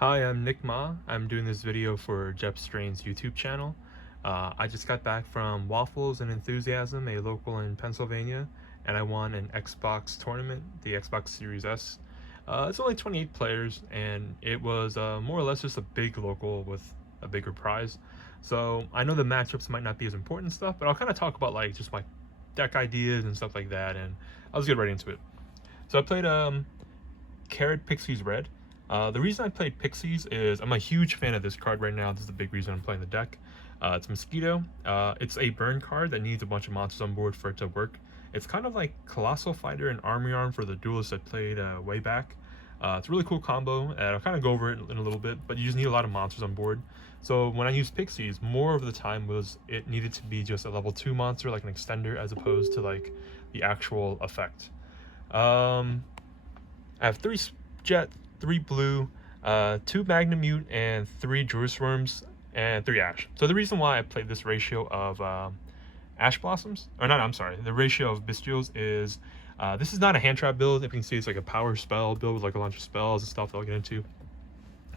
Hi, I'm Nick Ma. I'm doing this video for Jep Strain's YouTube channel. I just got back from Waffles and Enthusiasm, a local in Pennsylvania, and I won an Xbox tournament, the Xbox Series S. It's only 28 players, and it was more or less just a big local with a bigger prize. So I know the matchups might not be as important and stuff, but I'll kind of talk about like just my deck ideas and stuff like that, and I'll just get right into it. So I played Carrot Pixies Red. The reason I played Pixies is I'm a huge fan of this card right now. This is the big reason I'm playing the deck. It's Mosquito. It's a burn card that needs a bunch of monsters on board for it to work. It's kind of like Colossal Fighter and Army Arm for the duelists I played way back. It's a really cool combo, and I'll kind of go over it in a little bit, but you just need a lot of monsters on board. So when I used Pixies, more of the time was it needed to be just a level 2 monster, like an extender, as opposed to like the actual effect. I have 3 Jet, 3 Blue, 2 Magnamute, and 3 Jerusalem's, and 3 Ash. So the reason why I played this ratio of Ash Blossoms, or not, I'm sorry, the ratio of Bystials is, this is not a hand trap build. If you can see, it's like a power spell build with like a bunch of spells and stuff that I'll get into.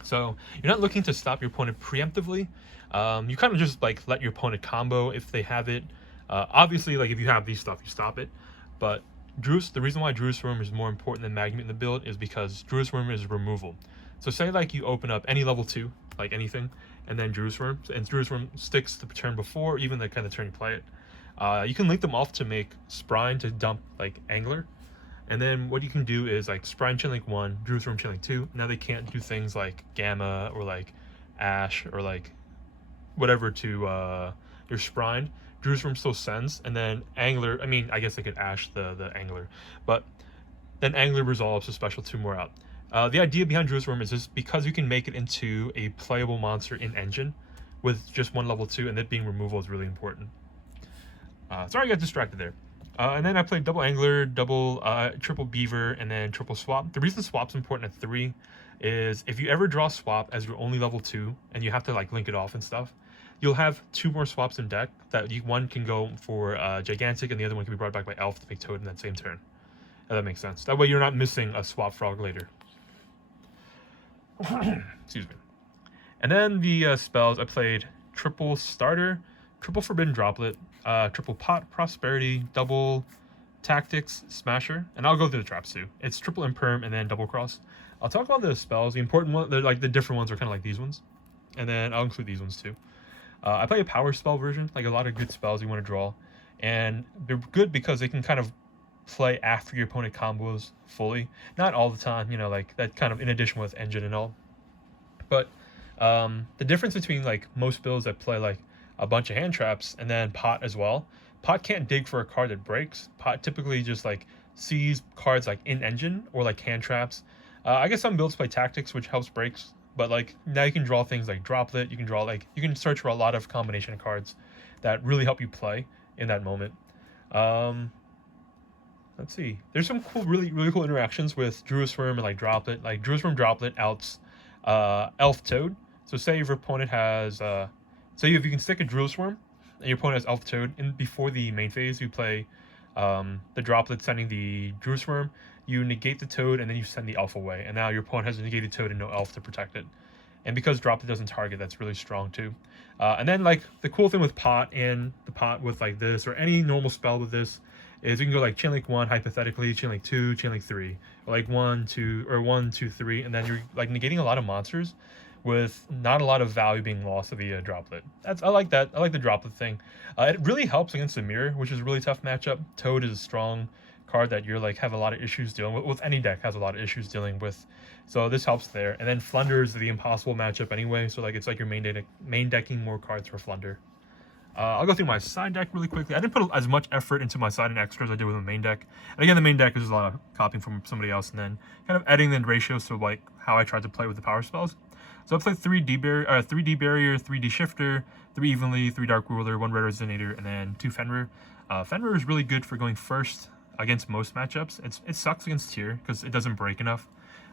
So you're not looking to stop your opponent preemptively. You kind of just like let your opponent combo if they have it. Obviously, like if you have these stuff, you stop it. But the reason why Jerusalem is more important than Magnamute in the build is because Jerusalem is removal. So say like you open up any level 2, like anything, and then Jerusalem, and Jerusalem sticks the turn before, even the kind of turn you play it. You can link them off to make Spright to dump like Angler. And then what you can do is like Spright chain link 1, Jerusalem chain link 2. Now they can't do things like Gamma or like Ash or like whatever to your Spright. Jerusalem still sends, and then Angler, I mean, I guess they could Ash the Angler, but then Angler resolves a special 2 more out. The idea behind Jerusalem is just because you can make it into a playable monster in Engine with just 1 level 2, and it being removal is really important. Sorry I got distracted there. And then I played double Angler, triple Beaver, and then triple Swap. The reason Swap's important at 3 is if you ever draw Swap as your only level 2, and you have to like link it off and stuff, you'll have 2 more Swaps in deck that one can go for Gigantic, and the other one can be brought back by Elf to make Toad in that same turn. If that makes sense. That way you're not missing a Swap Frog later. Excuse me. And then the spells, I played triple Starter, triple Forbidden Droplet, triple Pot Prosperity, double Tactics Smasher, and I'll go through the traps too. It's triple Imperm and then double Cross. I'll talk about the spells. The important one, like the different ones are kind of like these ones, and then I'll include these ones too. I play a power spell version, like a lot of good spells you want to draw, and they're good because they can kind of play after your opponent combos fully. Not all the time, you know, like that kind of in addition with Engine and all. But the difference between like most builds that play like a bunch of hand traps and then Pot as well, Pot can't dig for a card that breaks. Pot typically just like sees cards like in Engine or like hand traps. I guess some builds play Tactics, which helps breaks, but like now you can draw things like Droplet. You can draw like you can search for a lot of combination of cards that really help you play in that moment. Let's see. There's some cool, really cool interactions with Jerusalem and like Droplet. Like Jerusalem Droplet outs Elf Toad. So say your opponent has say if you can stick a Jerusalem and your opponent has Elf Toad, and before the main phase you play the Droplet sending the Jerusalem, you negate the Toad and then you send the Elf away, and now your opponent has a negated Toad and no Elf to protect it. And because Droplet doesn't target, that's really strong too. And then like the cool thing with Pot and the Pot with like this or any normal spell with this is you can go like chain link 1 hypothetically, chain link 2, chain link 3, or like 1, 2, or 1, 2, 3, and then you're like negating a lot of monsters with not a lot of value being lost to the Droplet. I like that. I like the Droplet thing. It really helps against the Mirror, which is a really tough matchup. Toad is a strong card that you're like have a lot of issues dealing with any deck has a lot of issues dealing with, so this helps there. And then Flunder is the impossible matchup anyway, so like it's like your main decking more cards for Flunder. I'll go through my side deck really quickly. I didn't put as much effort into my side and extras as I did with the main deck. And again, the main deck is a lot of copying from somebody else and then kind of adding the ratios to like how I tried to play with the power spells. So I played 3D Barrier, 3D Shifter, 3 Evenly, 3 Dark Ruler, 1 Red Resonator, and then 2 Fenrir. Fenrir is really good for going first against most matchups. It sucks against tier because it doesn't break enough.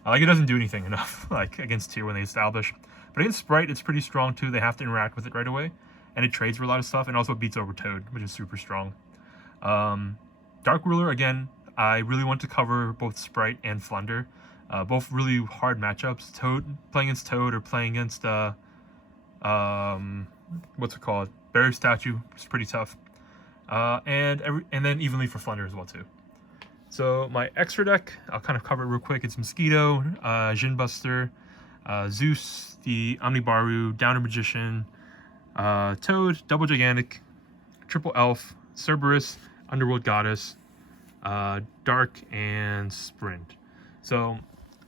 Like it doesn't do anything enough like against tier when they establish. But against Spright, it's pretty strong too. They have to interact with it right away. And it trades for a lot of stuff, and also beats over Toad, which is super strong. Dark Ruler, again, I really want to cover both Spright and Flunder. Both really hard matchups. Toad, playing against Toad or playing against what's it called? Barrier Statue is pretty tough. And then evenly for Flunder as well too. So my extra deck, I'll kind of cover it real quick. It's Mosquito, Jin Buster, Zeus, the Omnibaru, Downer Magician, Toad, Double Gigantic, Triple Elf, Cerberus, Underworld Goddess, Dark, and Sprint. So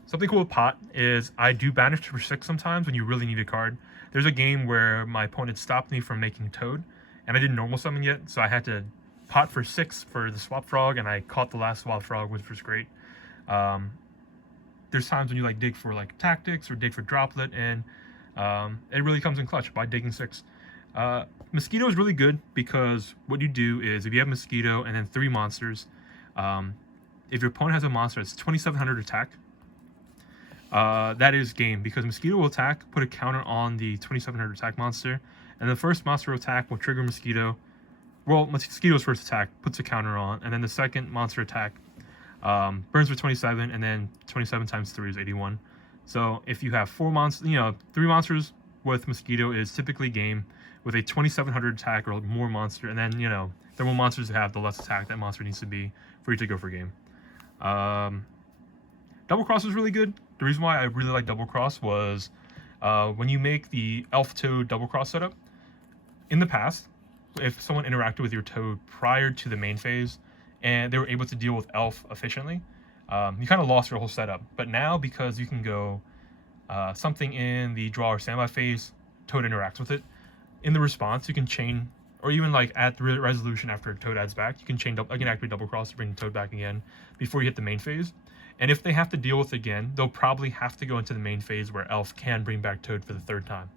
something cool with Pot is I do banish for 6 sometimes when you really need a card. There's a game where my opponent stopped me from making Toad, and I didn't normal summon yet, so I had to Pot for 6 for the Swap Frog, and I caught the last Swap Frog, which was great. There's times when you like dig for like tactics or dig for Droplet, and it really comes in clutch by digging 6. Mosquito is really good because what you do is if you have Mosquito and then 3 monsters, if your opponent has a monster that's 2700 attack, that is game, because Mosquito will attack, put a counter on the 2700 attack monster, and the first monster attack will trigger Mosquito. Well, Mosquito's first attack puts a counter on, and then the second monster attack burns for 27, and then 27 times 3 is 81. So if you have 4 monsters, 3 monsters with Mosquito is typically game with a 2700 attack or more monster, and then, the more monsters you have, the less attack that monster needs to be for you to go for game. Double Cross was really good. The reason why I really like Double Cross was when you make the Elf Toad Double Cross setup, in the past, if someone interacted with your Toad prior to the main phase and they were able to deal with Elf efficiently, you kind of lost your whole setup. But now, because you can go something in the draw or standby phase, Toad interacts with it. In the response, you can chain, or even like at the resolution after Toad adds back, you can activate Double Cross to bring the Toad back again before you hit the main phase. And if they have to deal with it again, they'll probably have to go into the main phase where Elf can bring back Toad for the 3rd time.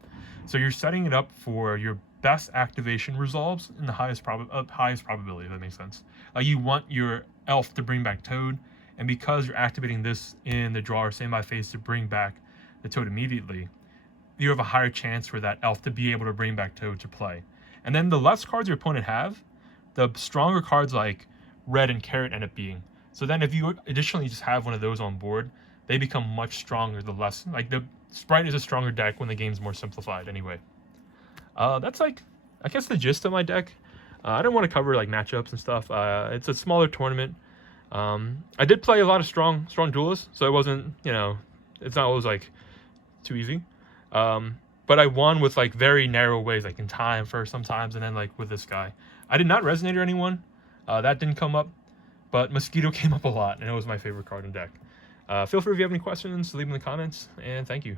So you're setting it up for your best activation resolves in the highest probability, if that makes sense. Like, you want your Elf to bring back Toad, and because you're activating this in the draw or standby phase to bring back the Toad immediately, you have a higher chance for that Elf to be able to bring back Toad to play. And then the less cards your opponent have, the stronger cards like Red and Carrot end up being. So then if you additionally just have one of those on board, they become much stronger the less, like, the Spright is a stronger deck when the game's more simplified anyway. That's like, I guess, the gist of my deck. I don't want to cover like matchups and stuff. It's a smaller tournament. I did play a lot of strong duelists, so it wasn't, it's not always like too easy. But I won with like very narrow ways, like in time first sometimes, and then like with this guy. I did not resonate or anyone. That didn't come up, but Mosquito came up a lot, and it was my favorite card in deck. Feel free if you have any questions, leave them in the comments, and thank you.